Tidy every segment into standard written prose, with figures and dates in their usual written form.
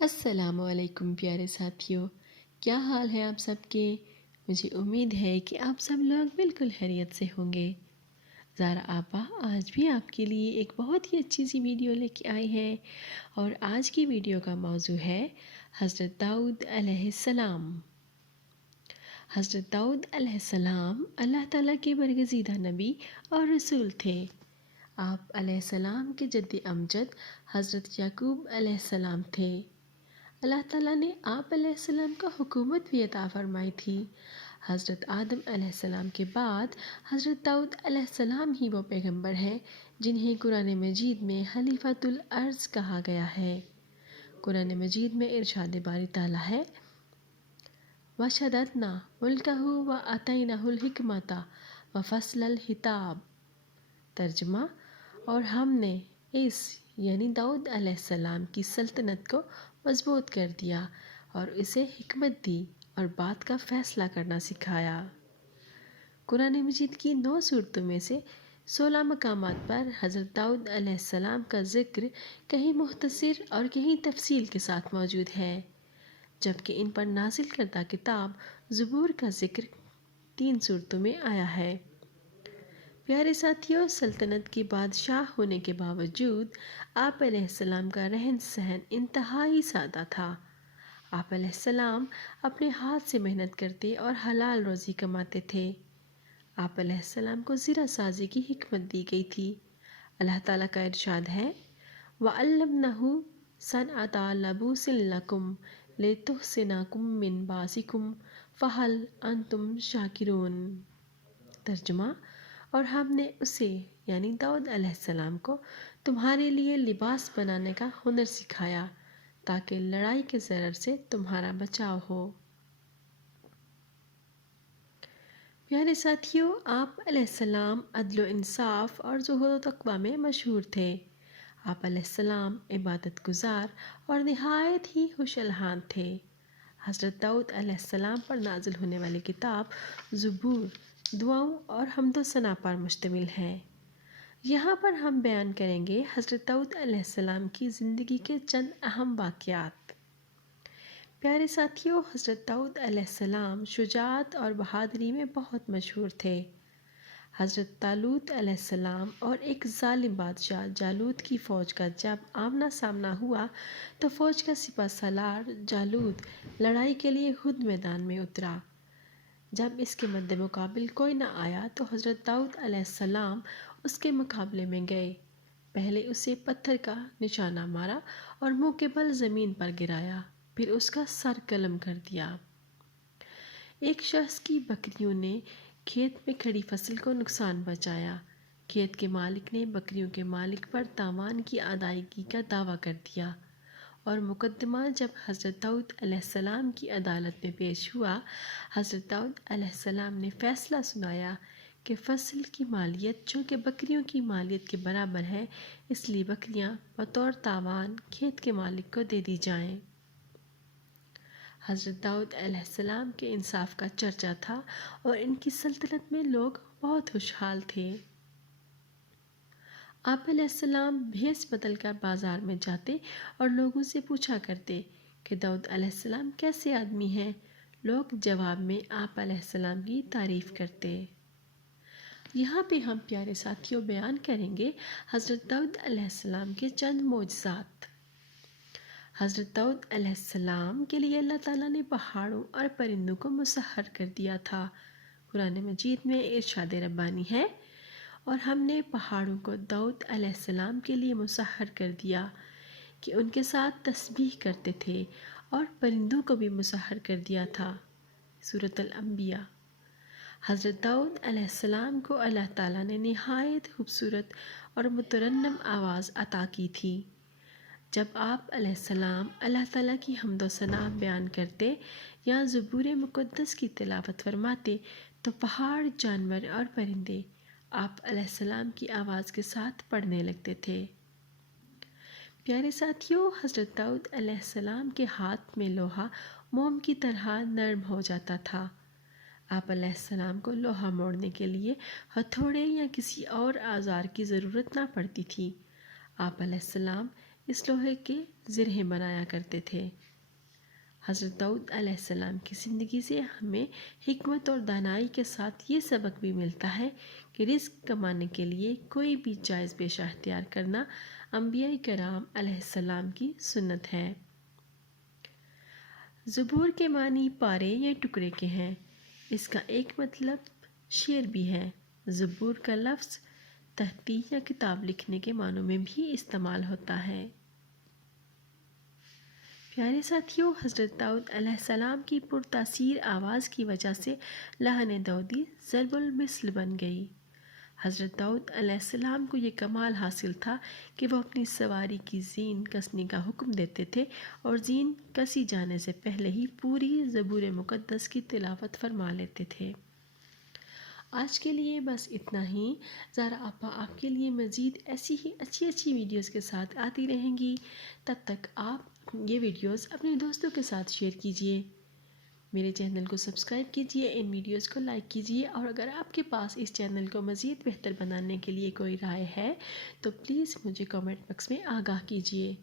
السلام علیکم پیارے ساتھیوں، کیا حال ہے آپ سب کے؟ مجھے امید ہے کہ آپ سب لوگ بالکل خیریت سے ہوں گے۔ زارا آپا آج بھی آپ کے لیے ایک بہت ہی اچھی سی ویڈیو لے کے آئی ہے، اور آج کی ویڈیو کا موضوع ہے حضرت داؤد علیہ السلام۔ حضرت داؤد علیہ السلام اللہ تعالیٰ کے برگزیدہ نبی اور رسول تھے۔ آپ علیہ السلام کے جد امجد حضرت یعقوب علیہ السلام تھے۔ اللہ تعالیٰ نے آپ علیہ السلام کو حکومت بھی عطا فرمائی تھی۔ حضرت آدم علیہ السلام کے بعد حضرت داؤد علیہ السلام ہی وہ پیغمبر ہیں جنہیں قرآن مجید میں خلیفۃ الارض کہا گیا ہے۔ قرآن مجید میں ارشاد باری تعالیٰ ہے وَشَدَدْنَا مُلْكَهُ وَآتَيْنَاهُ الْحِكْمَةَ وَفَصْلَ الْخِطَابِ۔ ترجمہ، اور ہم نے اس یعنی داؤد علیہ السلام کی سلطنت کو مضبوط کر دیا اور اسے حکمت دی اور بات کا فیصلہ کرنا سکھایا۔ قرآن مجید کی 9 سورتوں میں سے 16 مقامات پر حضرت داؤد علیہ السلام کا ذکر کہیں مختصر اور کہیں تفصیل کے ساتھ موجود ہے، جبکہ ان پر نازل کردہ کتاب زبور کا ذکر 3 سورتوں میں آیا ہے۔ پیارے ساتھیوں، سلطنت کے بادشاہ ہونے کے باوجود آپ علیہ السلام کا رہن سہن انتہائی سادہ تھا۔ آپ علیہ السلام اپنے ہاتھ سے محنت کرتے اور حلال روزی کماتے تھے۔ آپ علیہ السلام کو زرہ سازی کی حکمت دی گئی تھی۔ اللہ تعالیٰ کا ارشاد ہے وَعَلَّمْنَهُ صَنْعَةَ لَبُوسٍ لَكُمْ لِتُحْصِنَكُم مِّن بَأْسِكُمْ فَهَلْ أَنتُمْ شَاكِرُونَ۔ ترجمہ، اور ہم نے اسے یعنی داؤد علیہ السلام کو تمہارے لیے لباس بنانے کا ہنر سکھایا تاکہ لڑائی کے ضرر سے تمہارا بچاؤ ہو۔ پیارے ساتھیوں، آپ علیہ السلام عدل و انصاف اور زہد و تقویٰ میں مشہور تھے۔ آپ علیہ السلام عبادت گزار اور نہایت ہی خوش الحان تھے۔ حضرت داؤد علیہ السلام پر نازل ہونے والی کتاب زبور دعاؤں اور حمد و ثنا پر مشتمل ہے۔ یہاں پر ہم بیان کریں گے حضرت داؤد علیہ السلام کی زندگی کے چند اہم واقعات۔ پیارے ساتھیوں، حضرت داؤد علیہ السلام شجاعت اور بہادری میں بہت مشہور تھے۔ حضرت طالوت علیہ السلام اور ایک ظالم بادشاہ جالوت کی فوج کا جب آمنا سامنا ہوا تو فوج کا سپہ سالار جالوت لڑائی کے لیے خود میدان میں اترا۔ جب اس کے مد مقابل کوئی نہ آیا تو حضرت داؤد علیہ السلام اس کے مقابلے میں گئے۔ پہلے اسے پتھر کا نشانہ مارا اور منہ کے بل زمین پر گرایا، پھر اس کا سر قلم کر دیا۔ ایک شخص کی بکریوں نے کھیت میں کھڑی فصل کو نقصان پہنچایا۔ کھیت کے مالک نے بکریوں کے مالک پر تاوان کی ادائیگی کا دعویٰ کر دیا، اور مقدمہ جب حضرت داؤد علیہ السلام کی عدالت میں پیش ہوا، حضرت داؤد علیہ السلام نے فیصلہ سنایا کہ فصل کی مالیت جو کہ بکریوں کی مالیت کے برابر ہے، اس لیے بکریاں بطور تاوان کھیت کے مالک کو دے دی جائیں۔ حضرت داؤد علیہ السلام کے انصاف کا چرچا تھا اور ان کی سلطنت میں لوگ بہت خوشحال تھے۔ آپ علیہ السلام بھیس بدل کر بازار میں جاتے اور لوگوں سے پوچھا کرتے کہ داؤد علیہ السلام کیسے آدمی ہیں۔ لوگ جواب میں آپ علیہ السلام کی تعریف کرتے۔ یہاں پہ ہم پیارے ساتھیوں بیان کریں گے حضرت داؤد علیہ السلام کے چند معجزات۔ حضرت داؤد علیہ السلام کے لیے اللہ تعالیٰ نے پہاڑوں اور پرندوں کو مسخر کر دیا تھا۔ قرآن مجید میں ارشاد ربانی ہے اور ہم نے پہاڑوں کو داؤد علیہ السلام کے لیے مسخر کر دیا کہ ان کے ساتھ تسبیح کرتے تھے، اور پرندوں کو بھی مسخر کر دیا تھا۔ سورۃ الانبیاء۔ حضرت داؤد علیہ السلام کو اللہ تعالیٰ نے نہایت خوبصورت اور مترنم آواز عطا کی تھی۔ جب آپ علیہ السلام اللہ تعالیٰ کی حمد و ثنا بیان کرتے یا زبور مقدس کی تلاوت فرماتے تو پہاڑ، جانور اور پرندے آپ علیہ السلام کی آواز کے ساتھ پڑھنے لگتے تھے۔ پیارے ساتھیوں، حضرت داؤد علیہ السلام کے ہاتھ میں لوہا موم کی طرح نرم ہو جاتا تھا۔ آپ علیہ السلام کو لوہا موڑنے کے لیے ہتھوڑے یا کسی اور اوزار کی ضرورت نہ پڑتی تھی۔ آپ علیہ السلام اس لوہے کے زرہیں بنایا کرتے تھے۔ حضرت داؤد علیہ السلام کی زندگی سے ہمیں حکمت اور دانائی کے ساتھ یہ سبق بھی ملتا ہے کہ رزق کمانے کے لیے کوئی بھی جائز پیشہ اختیار کرنا انبیاء کرام علیہ السلام کی سنت ہے۔ زبور کے معنی پارے یا ٹکڑے کے ہیں۔ اس کا ایک مطلب شعر بھی ہے۔ زبور کا لفظ تہتی یا کتاب لکھنے کے معنوں میں بھی استعمال ہوتا ہے۔ پیارے ساتھیوں، حضرت داؤد علیہ السلام کی پرتاثیر آواز کی وجہ سے لحن داؤدی ضرب المثل بن گئی۔ حضرت داؤد علیہ السلام کو یہ کمال حاصل تھا کہ وہ اپنی سواری کی زین کسنے کا حکم دیتے تھے اور زین کسی جانے سے پہلے ہی پوری زبور مقدس کی تلاوت فرما لیتے تھے۔ آج کے لیے بس اتنا ہی۔ زہرا آپا آپ کے لیے مزید ایسی ہی اچھی ویڈیوز کے ساتھ آتی رہیں گی۔ تب تک آپ یہ ویڈیوز اپنے دوستوں کے ساتھ شیئر کیجئے، میرے چینل کو سبسکرائب کیجئے، ان ویڈیوز کو لائک کیجئے، اور اگر آپ کے پاس اس چینل کو مزید بہتر بنانے کے لیے کوئی رائے ہے تو پلیز مجھے کامنٹ باکس میں آگاہ کیجئے۔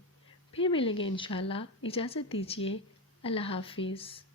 پھر ملیں گے انشاءاللہ۔ اجازت دیجئے۔ اللہ حافظ۔